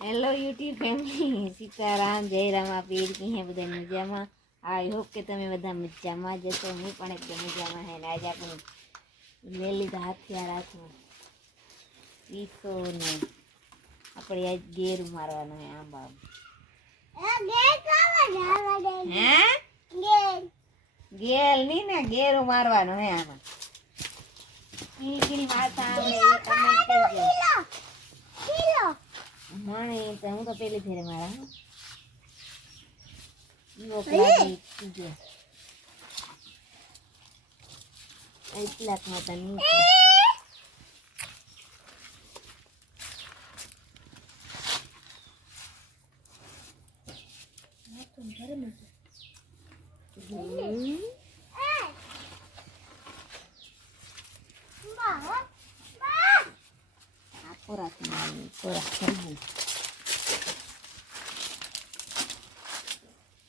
Hello YouTube family, Sitaram જય રામા પીર કી હે બધા મજામાં. આઈ હોપ કે તમે બધા મજામાં જ હશો. હું પણ એકદમ મજામાં હે. આજે આપણે લઈ લીધા હથિયાર હાથમાં પીસો ને આપણે આજ ગેર મારવાનો હે આંબા. હે ગેલ ની ને ગેર મારવાનો હે આમાં. કીડી મારતા આવડે એ કમેન્ટ કરજો. મને તો હું તો પેલી ફેરે મારા એટલાકમાં તો નહીં.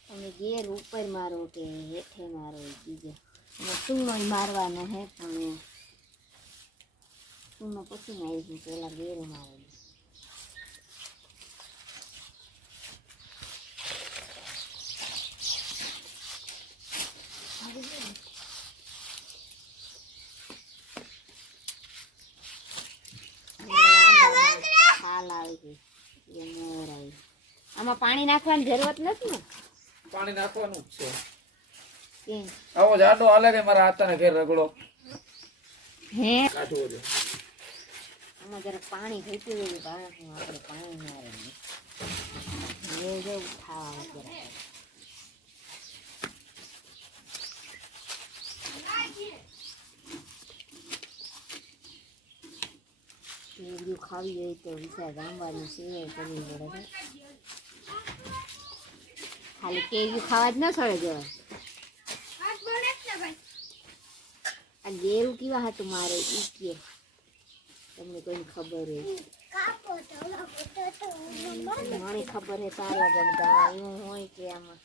તમે ગેર ઉપર મારો કે હેઠે મારો બીજો ચૂનો મારવાનો હે. પણ ચૂનો પછી મારીશું, પેલા ગેર મારો. આમાં પાણી નાખવાની જરૂરત નથી ને? પાણી નાખવાનું જ છે. કેમ આવો જાડો હાલે કે મારા હાથને ઘેર રગડો હે કાઢવો છે. આમાં જરા પાણી ઘટ્યું હોય બાળકનું, આપણે પાણી મારે એ જેવું ખાવા જરા. કેરીઓ ખાવી હોય તો વિચાર ગામવાની સિવાય કરવી પડે. ખાલી કેરીઓ ખાવા જ ન છોડે જવાય. આ ગેરું કેવા હતું મારે ઈ કે તમને કોઈને ખબર હોય? મને ખબર હે તારા ગણતા એવું હોય કે આમાં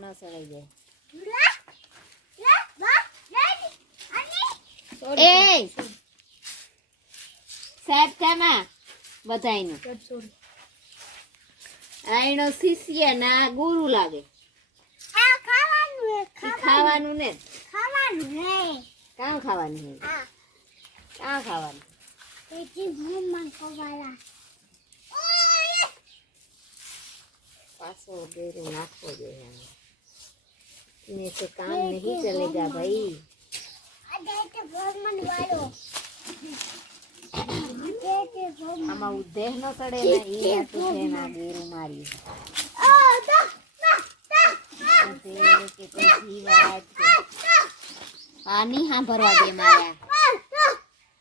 ન સડાઈ જાય. એ સાહેબ કામાં બધાયનું આઈનો શિષ્ય ના ગુરુ લાગે. ખાવાનું ને કામ ખાવાનું હે કામ ખાવાનું પાછો ગેરું નાખવો જોઈએ. इन्हें से काम नहीं चलेगा भाई. આમાં ઉદેહ ન સડે ને ઈ હતું છે ના ગેરું મારી. આ ની હા ભરવા દે મારા.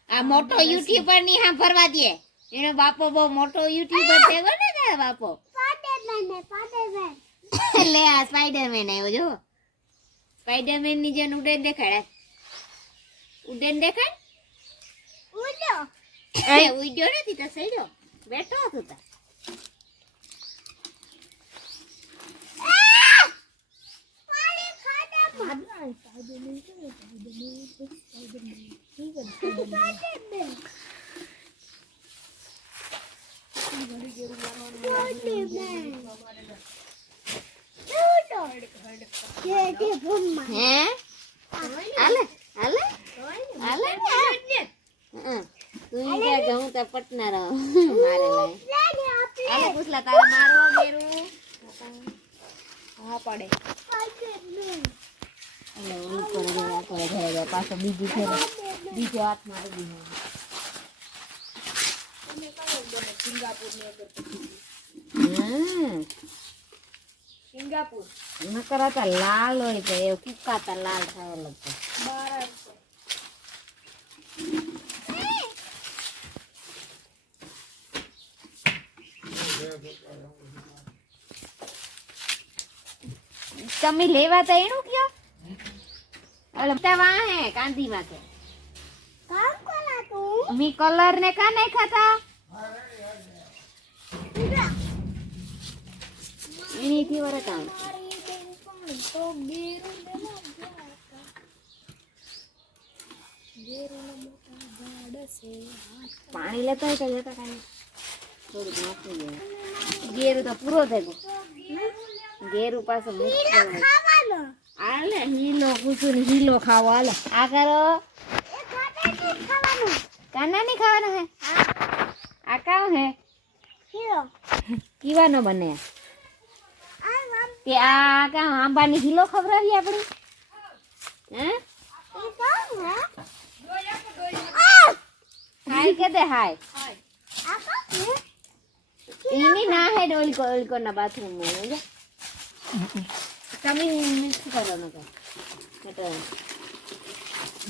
આ મોટો યુટ્યુબર ની હા ભરવા દે. એનો બાપો બહુ મોટો યુટ્યુબર થયો ને તારા બાપો. લે આ સ્પાઈડરમેન આવ્યો જો. સ્પાઈડરમેન ની જેમ ઉડેન દેખાડે. ઉડેન દેખાડ. ઉડ્યો નથી તો સડ્યો બેઠો હતો તા. હે આલે આલે આલે તું क्या कहूं तो पटना रहो मारे लाए आले पूछला तारा मारो मेरू हां पड़े अरे ऊपर गया पाछो बीजी फेरे बीજો हाथ मारे दी તમે કયો બને સિંગાપુર ની અંદર સિંગાપુર નકરાતા લાલ હોય તો એ કુકાતા લાલ થાય લગતો 12 તમે લેવા તા એનું કયો અલતા વા હે કાંધી માં કે કામ કોલા તું મી કલર ને કા નહીં ખાતા એની થી વરે કામ તો ગેરું ને મોટા ગાડ છે પાણી લેતા હોય કે જતા કાઈ થોડુંક નાખી દે. ગેરું તો પૂરો થઈ ગયો. ગેરું પાછું હાલે હીલો કુસુમ હીલો ખાવો હાલો આ કરો કાના નહીં ખાવાનો હે આ કામ હે કીવાનો બને તે આ કા આંબાની હીલો ખવડાવી આપણી હે હાય કે દે હાય એની ના હે ઓલકો ના બાથરૂમ માં તમે મિક્સ કરો ન તો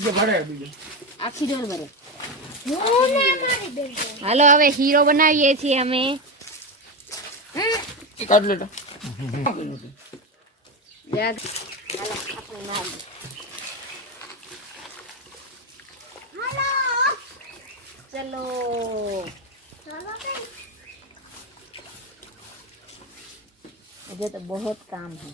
જે ભરે બીજો આખી ડોલ ભરે હાલો હવે હીરો બનાવીએ છીએ અમે કાઢ લેતો હાલો આપણે નાખી चलो मुझे तो बहुत काम है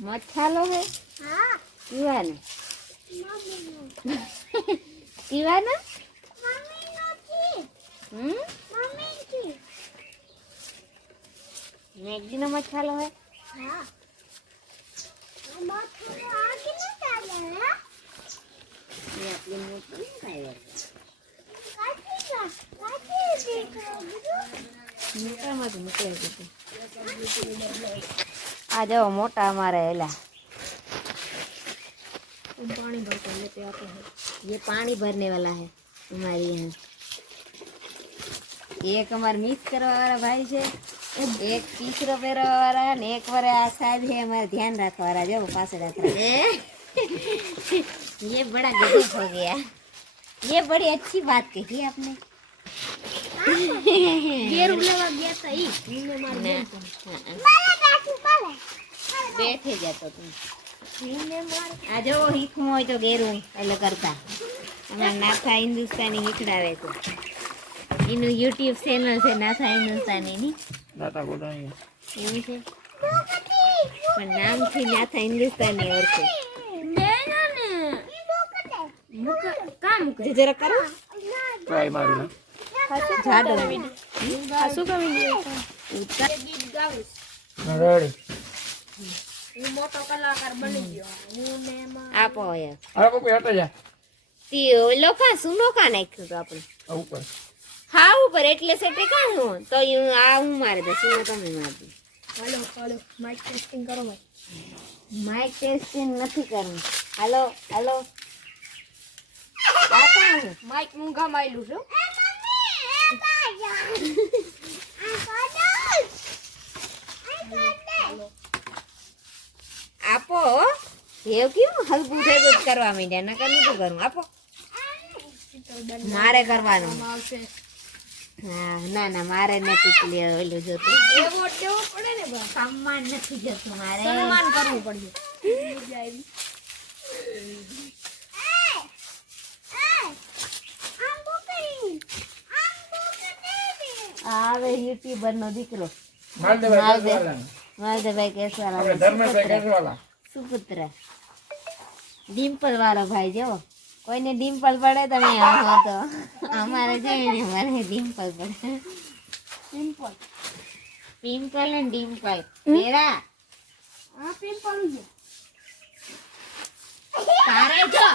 मत खा लो है क्यों मैगी ना मत खा लो है ये अपने मुंह पर नहीं खाएगा मोटा मत निकले आ जाओ मोटा हमारा हेला पानी भर कर लेते आते हैं ये पानी भरने वाला है हमारे यहाँ एक हमारे मिक्स करवा वाला भाई है एक 30 रुपये वाला ने एक बार शायद है हमारे ध्यान रखवा वाला जो पास रख ये बड़ा गजब हो गया ये बड़ी अच्छी बात कही आपने बैठे जातो तुम आ जाओ हीखमो હોય તો ગેરું એટલે કરતા અમાર નાથા હિન્દુસ્તાની હીખડાવે છે એનું YouTube ચેનલ છે નાથા હિન્દુસ્તાની ની દાતા ગોડાઈ એવું છે પણ નામથી નાથા હિન્દુસ્તાની ઓળખે કામ કરે જરા કરો ટ્રાય મારું જાડો ખાસું કમી દે ઉત્તર ગીત ગાવીશ રેડી હું મોટો કલાકાર બની ગયો હું ને એમાં આપો યાર અરે પપ્પી હટે જા તે લોકા સુનો કા નાખ્યું તો આપણે આ ઉપર હા ઉપર એટલે સેટે કાં હું તો આ હું મારે દે સુનો તમે મારી હાલો હાલો માઇક ટેસ્ટિંગ કરો માઇક ટેસ્ટિંગ નથી કરવું હાલો હાલો આ કાં હું માઇક મૂંગા માયલું છું આપો એવું કેવું હલકું થઈ ગયું કરવા માંડ્યા નકર નતું કરવું આપો મારે કરવાનું આવશે હા ના ના મારે નથી પેલી ઓલું જોતું એવો દેવો પડે ને બા સન્માન નથી જતું મારે સન્માન કરવું પડશે મજા આવી આવે યુટ્યુબર નો દીકરો માલદેભાઈ કેસવાલા માલદેભાઈ કેસવાલા આપણે ધર્મેશભાઈ કેસવાલા સુપુત્ર ડિમ્પલ વાળો ભાઈ જો કોઈને ડિમ્પલ પડે તમે આવો તો અમારે જોઈએ ને અમારે ડિમ્પલ પડે સિમ્પલ પિમ્પલ ને ડિમ્પલ મેરા આ સિમ્પલ છે તારે જો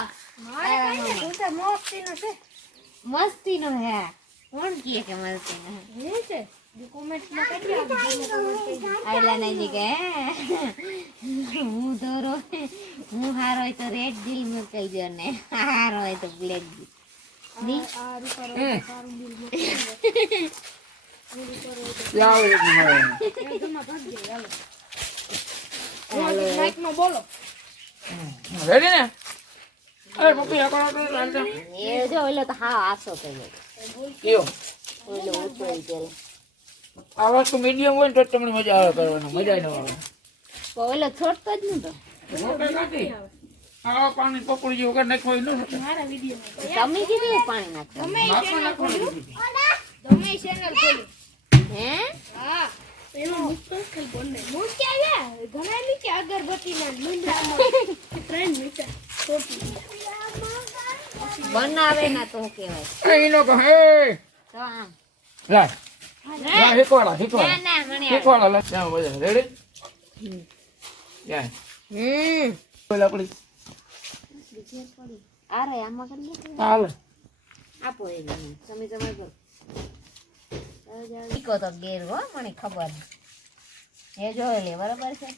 મારે કઈ ને તું તો મોસ્તી નો છે મસ્તી નો હે કોણ કહે કે મસ્તી નો હે એ છે કોમેન્ટ માં કરી આપજો આયલા નહીં કે હું દોરો હું હારો હોય તો રેડ દિલ મોકલી દો ને હારો હોય તો બ્લેક દિલ ની આ રૂપારો સારું બિલ લાવ એક મળે એકદમ ભરી દે હાલો માઇક નો બોલો રેડી ને અરે પપ્પી આ કરો તો એ જો ઓલો તો હા આસો થઈ ગયો કયો ઓલો ઉતરી ગયો આ વસ્તુ મીડિયમ હોય ને તો જ તમને મજા આવે કરવાની મજા ન આવે ઓલો છોડતો જ નતો રોટે કાઢી આ પાણી પકોડી જેવું કાઢ નાખો ન થતું મારા વિડિયો તમે કીધું પાણી નાખો તમે ચેનલ ખોલી હે હા એનો મુશ્કેલ બોલને હું કે આવ્યા ઘણા નીચે અગરબત્તી ના લીંડામાં ટ્રેન નીચે છોટી બનાવે ના તો કહેવાય એનો કહે હે તો આમ લાય ના શીખવાડા ના શીખવાડા ના મને શીખવાડા લે જાઓ બધા રેડી હમ. જાય હમ આપણી અરે આમાં કરી લે હાલ આપો એ મને. તમે તમારે કરો શીખો તો ગેર હો મને ખબર એ જોઈ લે બરાબર છે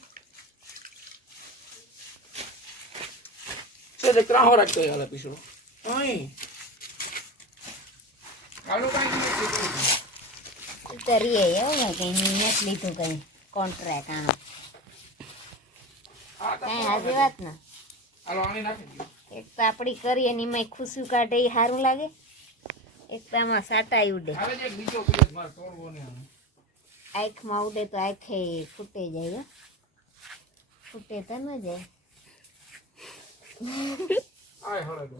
છે દેખ રાહો રાખતો હાલ પીછો ઓય આલો કાઈ નહીં કરીએ એવું કઈ નિયત લીધું કઈ કોન્ટ્રાક્ટ આ તો કઈ હાજી વાત ના હાલો આની નાખી દો એક તો આપડી કરીએ ને એમાં ખુશી કાઢે એ સારું લાગે એક તો આમાં સાટા ઉડે હવે જે બીજો પીસ માર તોડવો ને આંખમાં ઉડે તો આંખે ફૂટે જાય હો. ફૂટે તો ન જાય આય હળે દો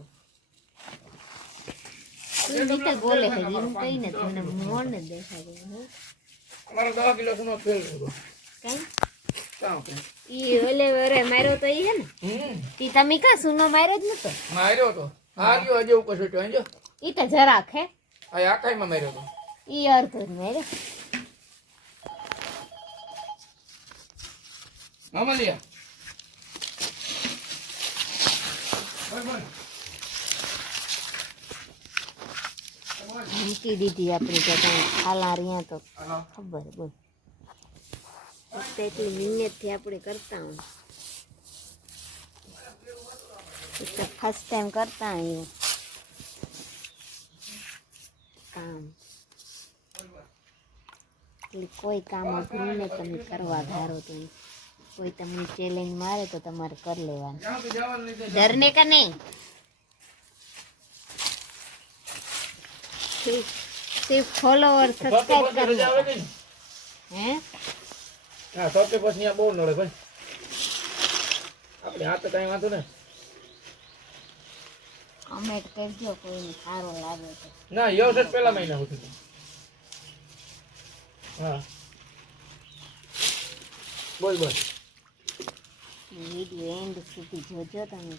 તું નીચે બોલે છે હું કઈ નથી મને મોણ ને દેખાય છે અમારો 10 કિલો સુનો ફેલ ગયો કઈ કામ કે ઈ ઓલે વરે માર્યો તો ઈ હે ને ઈ તમે કા સુનો માર્યો જ નતો માર્યો તો આ ગયો હજે ઉપર છોટ્યો હે જો ઈ તો જરાક હે આ આકાઈમાં માર્યો તો ઈ અર્ધ જ માર્યો મામલિયા બોલ મૂકી દીધી આપણે કે કઈ ખાલા રહ્યા તો હાલો ખબર બોલ એટલી મહેનતથી આપણે કરતા હોય એટલે ફર્સ્ટ ટાઈમ કરતા હોય કામ એટલે કોઈ કામ અઘરું ને તમે કરવા ધારો તો કોઈ તમને ચેલેન્જ મારે તો તમારે કરી લેવાનું જાવ તો જવાનું નહીં ડરને का नहीं सिर्फ फॉलो और सब्सक्राइब कर રજા આવે ને हैं હા સૌથી પછી આ બહુ નડે ભાઈ આપણે હાથ તો કાંઈ વાંધો ને कमेंट करजो कोई सारो लागे तो ના યવસેટ પહેલા મહિના સુધી હા બોલ બોલ वीडियो एंड સુધી જોજો તમે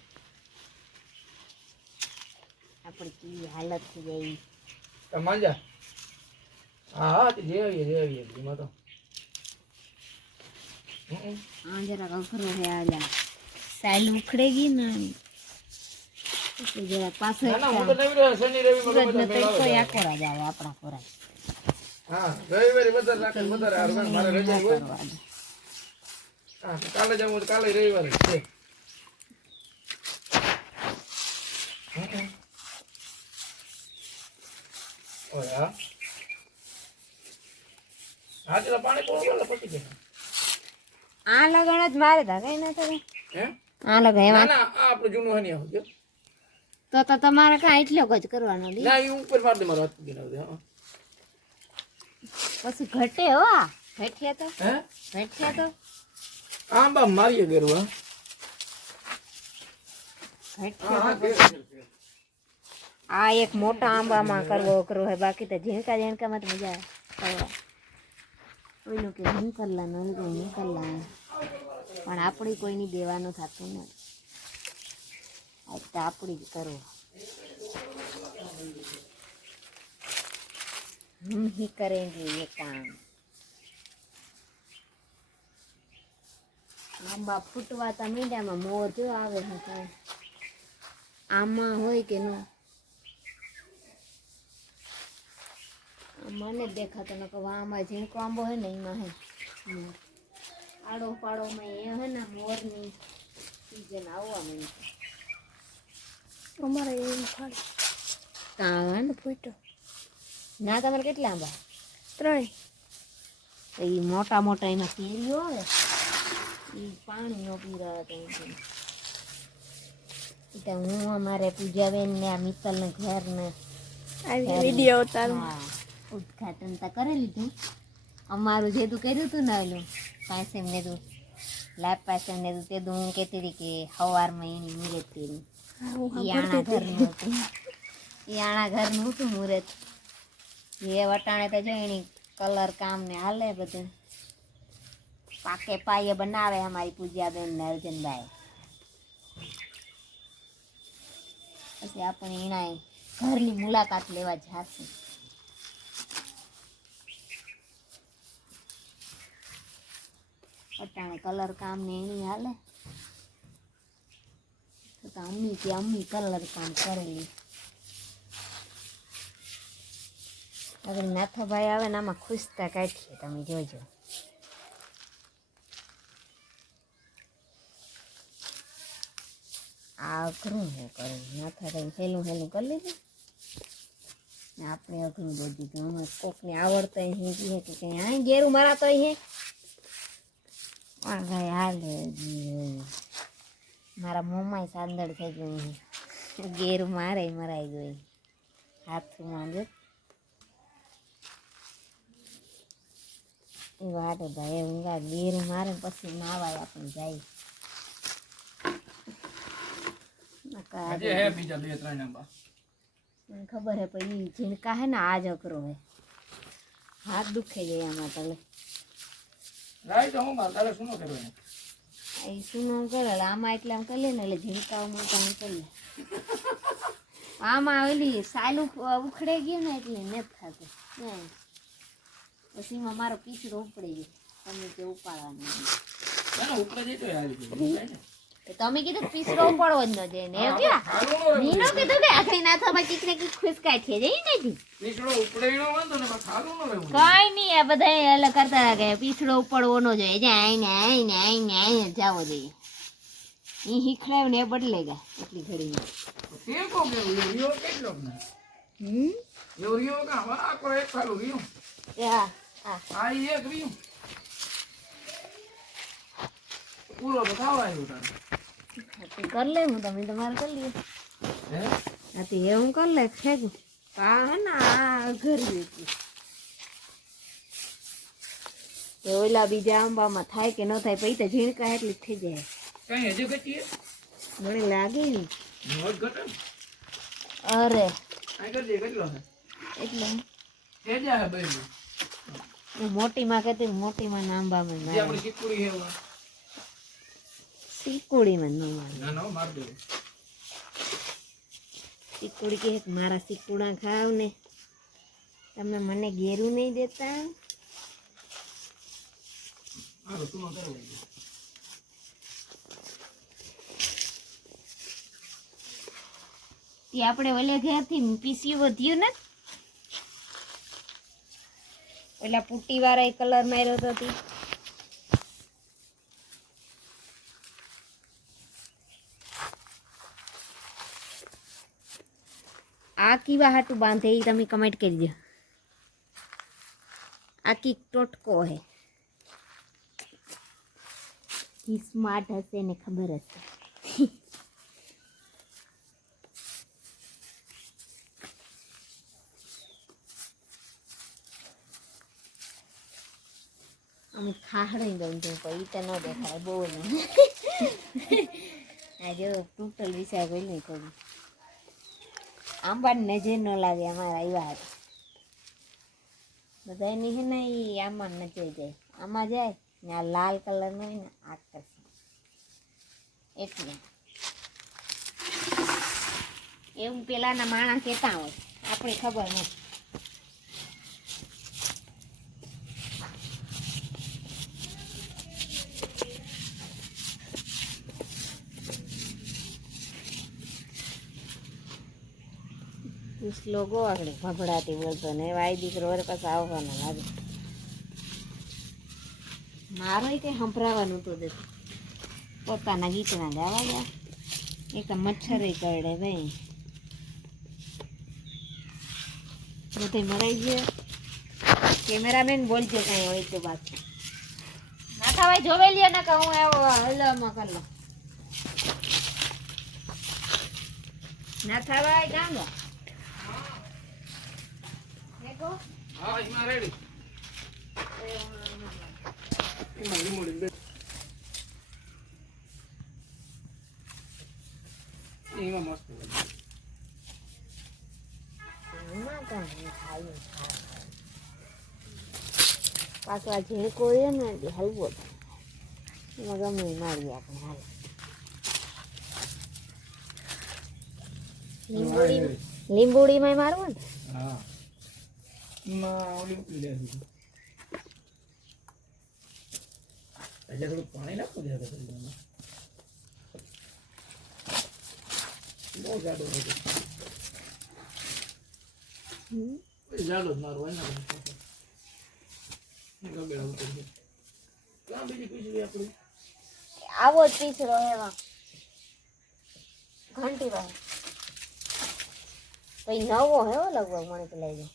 આપણી કેવી હાલત થઈ જાય તમે માંજા હા હા તે જે આવીએ એમાં તો हाँ जरा अखरो है आला साल उखड़ेगी ना तो जरा पास ના ના હું તો નવી રહ્યો શનિ રવિ માં सूरज બધા ने મેળાવે. तो या करा जावे अपना पूरा હા રવિવારે વધારે રાખે વધારે હારું મારે રજા હોય હા તો કાલે જાવું તો કાલે રવિવારે જ છે ઓય હા હા તેલા પાણી કોણ વાળા પછી કે आ लगन ज मारे था कई ना करे હે आ लगे ના ના આ આપણું જૂનું હની આવું જો तो તમારે કા એટલો જ કરવાનો દી ના એ ઉપર માર દે મારો હાથ ગિનાવ દે હા પછી ઘટે હો આ. ઘટે તો હે ઘટે તો આંબા મારીએ ગરવા ઘટે તો આ એક મોટા આંબામાં કરવો અઘરો હે બાકી તો ઝીણકા ઝીણકામાં તો મજા આવે કરવા કોઈનું કે હું કરલા નલ હું કરલા પણ આપણી કોઈની દેવાનું થતું નથી આજ તો આપણી જ કરવું हम ही करेंगे ये काम આંબા ફૂટવા તા મીંડામાં મોર જો આવે છે કાંઈ આમાં હોય કે ન મને દેખાતો ન કે આમાં ઝીણકો આંબો હે ને એમાં હે મોર આડો પાડોમાં એ હે ને મોરની સીઝન આવવા માંડી અમારે એવું ખાડે કાં ને ફૂટ્યો ના તમારે કેટલા આંબા 3 એ મોટા મોટા એમાં કેરીઓ આવે એ પાણી નો પીરા હતા એટલે હું અમારે પૂજાબેન ને આ મિત્તલ ને ઘર ને આવી વિડિયો ઉતાર હા ઉદઘાટન તો કરી લીધું અમારું જે તું કર્યું હતું ને ઓલું પાસે ને તું લાભ પાસે ને તું તે હું કહેતી હતી કે સવારમાં એની મુહૂર્ત તેની એ આણા ઘરનું હતું એ આણા ઘરનું હતું મુહૂર્ત એ વટાણે તો જો એની કલર કામ ને હાલે બધું પાકે પાયે બનાવે અમારી પૂજાબેન ને અર્જુનભાઈ પછી આપણે એના ઘરની મુલાકાત લેવા જાશું. અટાણે કલર કામ ને એની હાલે તો અમ્મી કલર કામ કરેલી. હવે નાથાભાઈ આવે ને આમાં ખુશતા કાઢીએ, તમે જોજો. આ અઘરું હે કરે નાથાભાઈ, હેલું કરી લીધું ને આપણે અઘરું દઈ દીધું. હમણાં કોકને આવડતો હે કે કંઈ આ ગેરું મારા તો હે પણ ભાઈ હાલે. મારા મોંમાં સાંદળ થઈ ગયું, ગેર મારે મરાઈ ગઈ હાથમાં જ એ વાટે ભાઈ ઊંઘા ગેર મારે પછી નાવાય આપણે જાય. મને ખબર હે પછી ઝીણકા હે ને આજ અઘરો હે, હાથ દુખે જાય આમાં તલે. એ સુનો કરે આમાં એટલે આમ કરી લે ને એટલે ઝીણકાઓમાં કામ કરી લે. આમાં ઓલી સાલું ઉખડે ગયું ને એટલે નથી થતું. પછી મારો પીછડો ઉપડી ગયો, તમે કે ઉપાડવાનું. તમે કીધું પીછડો ઉપાડવો જ ન જાય ને નીનો કીધું કે આખરી નાથામાં કીક ને કીક ખુશકાય છે જઈ નથી કઈ નહીં. આ બધા એટલે કરતા કે પીછડો ઉપાડવો ન જોઈએ, જે આઈને જાવો જોઈએ. એ શીખડાયું ને એ બદલે ગયા એટલી ઘડીમાં. कर ले હું તમે તમારે કરી લે આતી એ હું કરી લે ખેગું આ હે ને આ ઘર વેચી એ ઓલા બીજા આંબામાં થાય કે ન થાય પછી તો ઝીણકા એટલી જ થઈ જાય. કઈ હજુ કઈ મને લાગે નહીં. નોટ ઘટે અરે આ કરી દે કેટલો છે એટલે કે જા ભાઈ હું મોટીમાં કહેતી મોટીમાં આંબામાં જે આપણી ચીકુડી હે સીકુડીમાં ન મારે ના માર દે સીકુડી કે મારા સીકુડા ખાવ ને તમે મને ઘેરું નહીં દેતા. આ તું ન કરો તે આપણે ઓલે ઘેરથી પીસી વધ્યું ને ઓલા પુટ્ટી વાળા કલર માર્યો હતો તે આ કીવા હાટું બાંધે એ તમે કમેન્ટ કરી દો. આ કી ટોટકો હે સ્માર્ટ હશે ને ખબર હશે. અમે ખાહડી દઉં છું પણ ઈ તો ન દેખાય બહુ ને આ જો ટોટલ વિચાર કોઈ નહીં કરું આંબાની નજર ન લાગે અમારા આવ્યા હતા બધા એની હે ને એ આમાં નજર જાય આમાં જાય ને આ લાલ કલરનો હોય ને આકર્ષણ એટલે એવું પેલાના માણસ કહેતા હોય આપણે ખબર નથી. લોગો આગળ ભભડાતી બોલતો ને વાય દીકરો વર પાછા આવવાના લાગે. મારો કંઈ સંભળાવાનું તો દેતું પોતાના ગીતના ગાવા ગયા એક મચ્છરે કરડે ભાઈ બધે મરાઈ ગયો. કેમેરામેન બોલજો કઈ હોય તો બાત ના થવાય જોવે લ્યો ને કે હું એવો હલમાં કર લો ના થવાય ગામ હા ઈમાં રેડી ઈમાં રીમોટ બે ઈમાં મસ્ત પાછો આ ઝીણકો હોય ને એટલે હલવો એમાં ગમે મારી આપણે હાલ લીંબુડીમાં મારવું ને હા ના ઓલી ઉકળી જાય છે એટલે થોડું પાણી નાખવું દે બહુ જાડો હતો જાડો જ મારું હોય ને ગમેડા ઉતરશે ક્યાં બીજી પીસી આપણી આવો જ પીછડો એવા ઘંટી વાળો કઈ નવો હે હો લગભગ મને તો લાગ્યો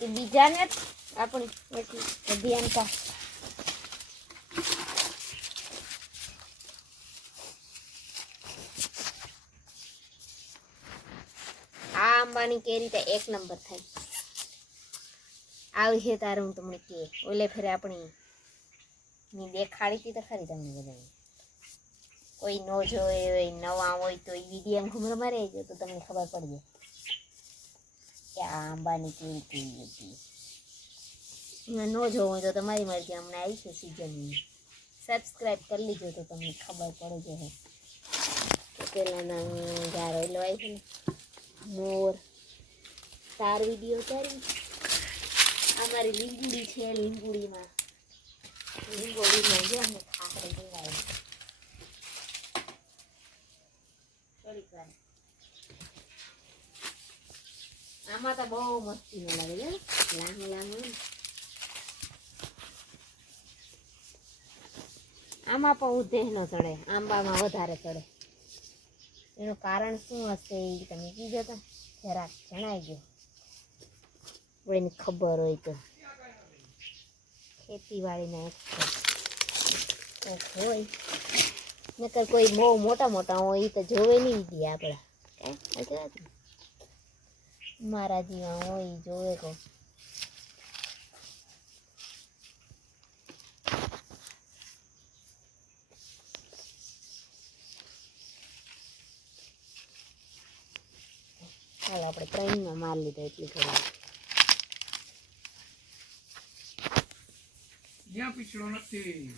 એ બીજા ને આપણી એટલી બધી એમ કા આ આંબાની કેરી તો એક નંબર થાય આવી છે તારે હું તમને કે ઓલે ફેરે આપણી ની દેખાડી હતી તો ખરી તમને બધાને કોઈ ન જોયે હોય નવા હોય તો એ વિડીયો ઘૂમરો મારે જો તો તમને ખબર પડી જાય કે આ આંબાની કેવી કેવી હતી ન જોવું હોય તો તમારી મરજી હમણાં આવી છે સિઝનની સબસ્ક્રાઈબ કરી લીજો તો તમને ખબર પડી જશે પેલાના ગારો એટલે આવી છે ને મોર તાર વિડીયો ઉતારી આ મારી લીંબુડી છે લીંબુડીમાં જો અમને ખાખરે દેવાય થોડીક વાર આમાં તો બહુ મસ્તી ન લાગે છે લાંબુ લાંબુ આમાં પણ ઉધેહ ન ચડે આંબામાં વધારે ચડે એનું કારણ શું હશે એ તમે કીધો તો જરાક જણાઈ ગયો એની ખબર હોય તો ખેતીવાડીના એક્સપર્ટ હોય નકર કોઈ બહુ મોટા મોટા હોય તો જોવે નહીં દે આપણા કાંઈ મારા જેવા હોય જોવે તો ચાલો આપણે ટ્રેનમાં માર લીધો એટલી થોડી જ્યાં પીછડો નથી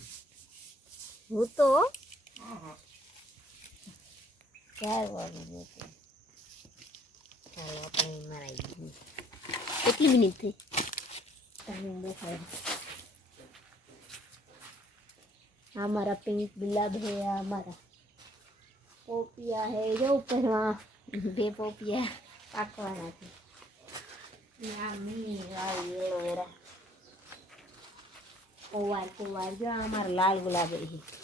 હું તો હા હા 4 વાગે જતો ચાલો આપણે મરાઈ ગયું કેટલી મિનિટ થઈ તમને દેખાય हमारा पिंक गुलाब है हमारा पोपिया है जो ऊपर वहाँ बे पोपिया पाकवाना थी एलोवेरा कुवार कुवार जो हमारा लाल गुलाब है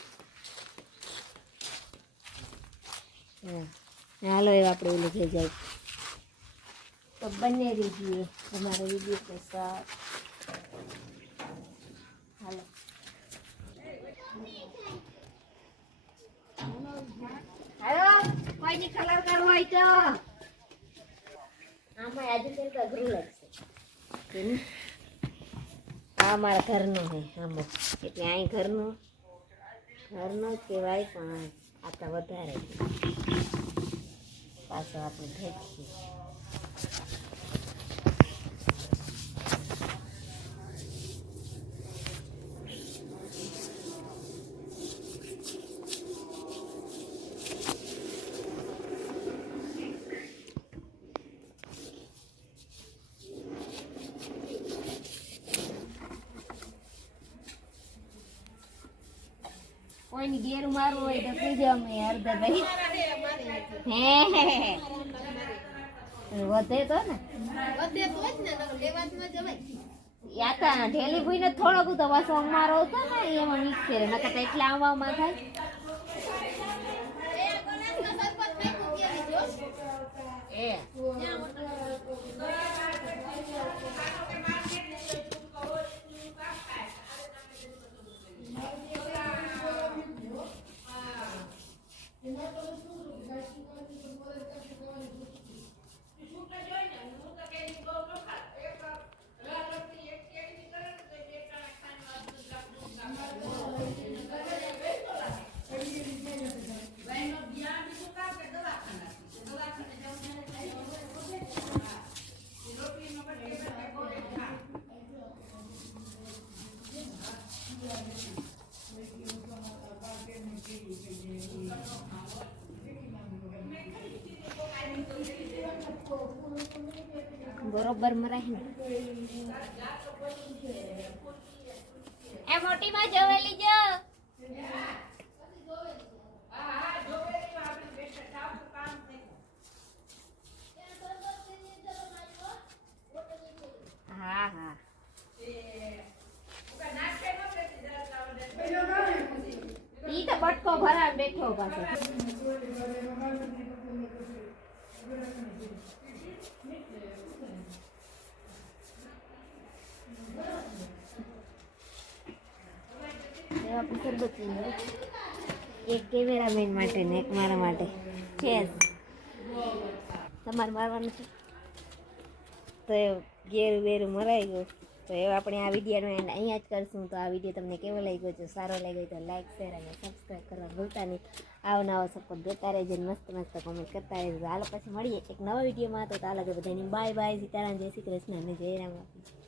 हालो ये आप लेके जाए तो बने रहिए हमारे वीडियो के साथ हालो हेलो कोई नहीं कलर करવો હોય તો આમાં આજે તો અઘરું લાગશે આ મારા ઘરનો હે આંબો એટલે અહીં ઘરનો જ કહેવાય પણ આ તો વધારે પાછો આપણે ભેગી કોઈની ઘેર મારવું હોય તો કીજો અમે અડધા ભાઈ વધે તો ને યાતા ઢેલી ભૂઈ ને થોડોક તો પાછો અમારો હતો ને એમાં મિક્સ કરે નકર એટલા આવામાં થાય એ બરોબર મરાય ને એ મોટી માં જોવેલી જો હા હા ઈ તો બટકો ભરા બેઠો પાછો એવા પુસ્તક બચી એક કેમેરામેન માટે ને એક મારા માટે છે તમારે મારવાનું છે તો ઘેર વેરું મરાઈ ગયું તો એવા આપણે આ વિડીયોનો એન્ડ અહીંયા જ કરશું તો આ વિડીયો તમને કેવો લાગ્યો જો સારો લાગ્યો તો લાઈક શેર અને સબસ્ક્રાઈબ કરવા ભૂલતા નહીં આવો નવો સપોર્ટ દેતા રહેજો મસ્ત મસ્ત કોમેન્ટ કરતા રહેજો હાલો પછી મળીએ એક નવા વિડીયોમાં તો તાલા બધાની બાય બાય સીતારામ જય શ્રી કૃષ્ણ અને જય રામ આપી